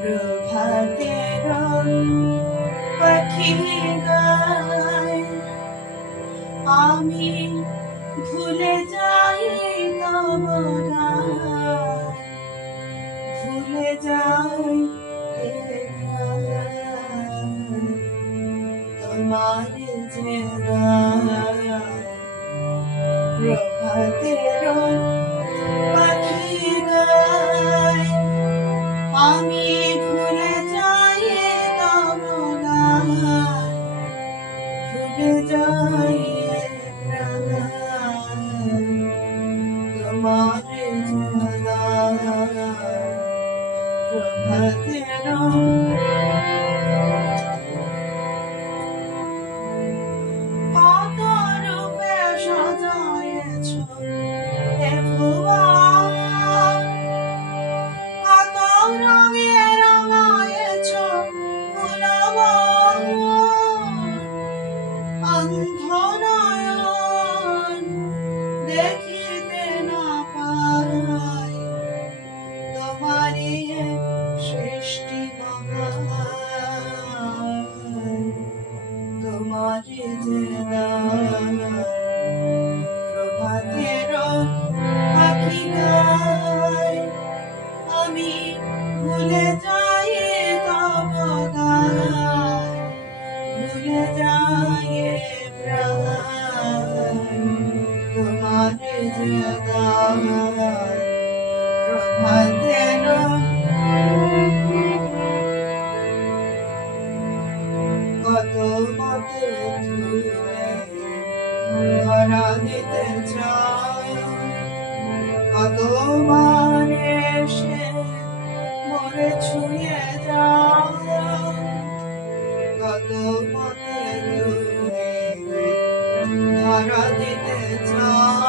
প্রভাতের পাখি গায়, আমি ভুলে যাই তব গান, ভুলে যাই এ প্রাণ, তোমার যে গান। প্রভাতের পাখি গায়, আমি ভুলে যাই তব গান, ভুলে যাই প্রাণ, তোমার জগান। প্রভাতের কত রূপে সাজায়েছ এ ভুবন, কত রঙে রঙায়েছ ফুলবন, অন্ধ নয়ন দেখিতে না পায় তোমারি সৃষ্টি মহান, তোমারি যে দান। প্রভাতের পাখি গায়, আমি ভুলে যাই তব গান, ভুলে যাই প্রাণ, তোমার যে দান। প্রভাতের কত মতে তুমি ধরা দিতে চাও, কত মানে সে মোরে ছুঁয়ে যাও, কত মতে তুমি ধরা দিতে চাও,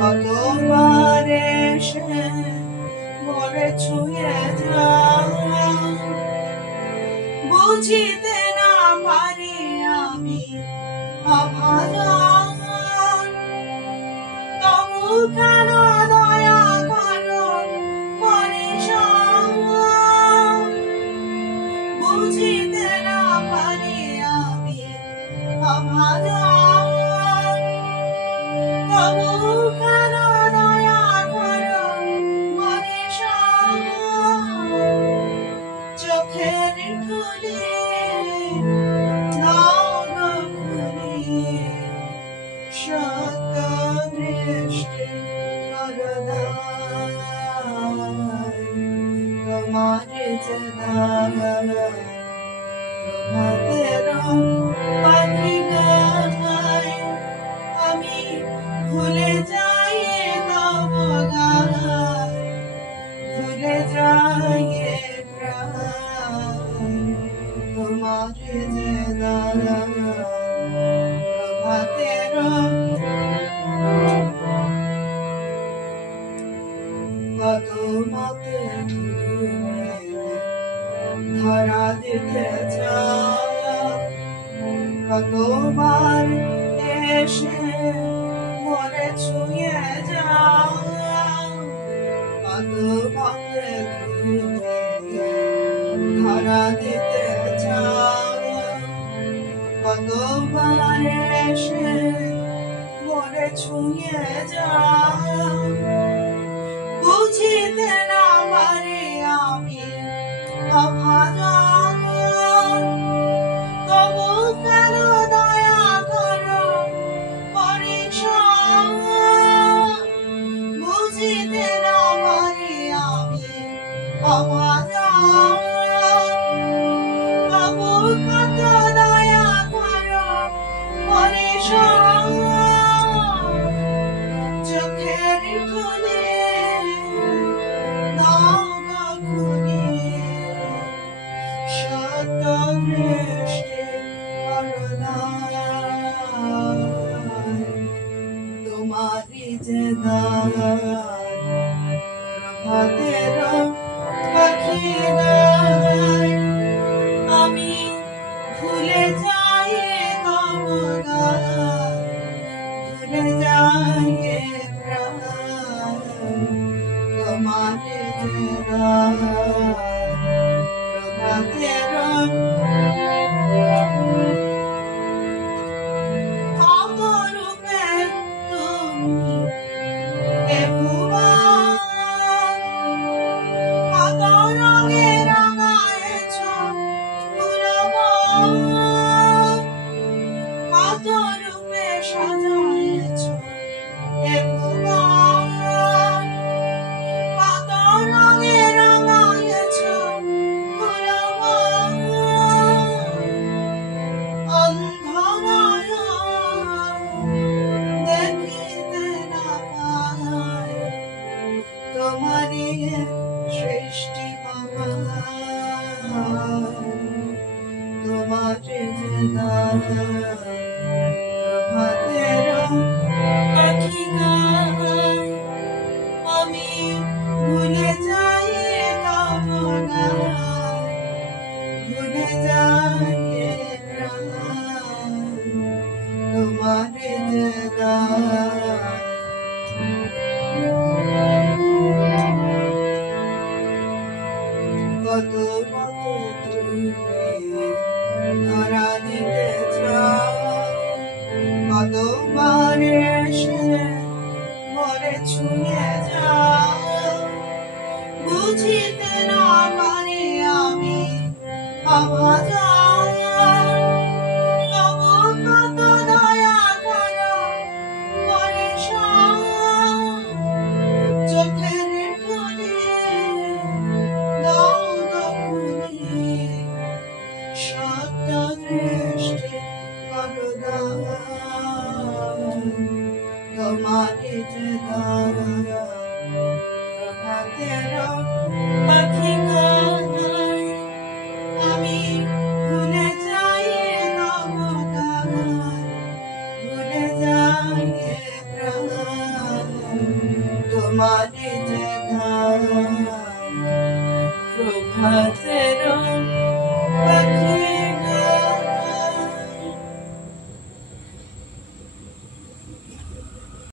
কত মানে সে মোরে ছুঁয়ে যাও, বুঝিতে না পারি আমি অভাজন, তবু কেন দয়া করো পরিশান, বুঝিতে না পারি আমি অভাজন, তবু কেন দয়া করো পরিশান। চোখের ঠুলি নাও গো খুলি, সত্য দৃষ্টি করো দান, তোমার যে দান। প্রভাতের পাখি গায়, আমি ভুলে যাই তব গান, ভুলে যাই প্রাণ, তোমার যে দান। প্রভাতের কত মতে তুমি ধরা দিতে চাও, কতবার এসে মোরে ছুঁয়ে যাও, কত মতে তুমি ধরা দিতে চাও, কতবার এসে মোরে ছুঁয়ে যাও, বুঝিতে না পারি আমি অভাজন, তবু কেন দয়া করো পরিশান, বুঝিতে না পারি আমি অভাজন, তবু কত দয়া করো পরিশান। চোখের ঠুলি নাও গো খুলি, সত্য দৃষ্টি করো দান, তোমারি যে দান। প্রভাতের পাখি গায়, আমি ভুলে যাই তব গান, ভুলে যাই প্রাণ, তোমারে যে প্রভাতের কত রূপে তুমি এ ভুবন, কত রঙে রাঙায়েছ পুরবন, কত রূপে সাজায়েছ এ ভুবন, কত রঙে রাঙায়েছ পুরবন। দেখিতে না পায় তোমারি সৃষ্টি মহান, তোমারে যে প্রভাতের পাখি গায়, আমি ভুলে যাই তব গান, ভুলে যাই প্রাণ তোমারে যে কত মতো তুমি ধরা দিতে চাও, কতবার এসে মরে ছুঁয়ে যাও, বুঝিতে না পারি আমি অভাজন, তবু কত দয়া করো পরেশান, চোখের ঠুলি দাও গো খুলি, সত্য দৃষ্টি করো দান, তোমারে যে প্রভাতের পাখি গায়, আমি ভুলে যাই তব গান, ভুলে যাই প্রাণ তোমারে যে প্রভাতের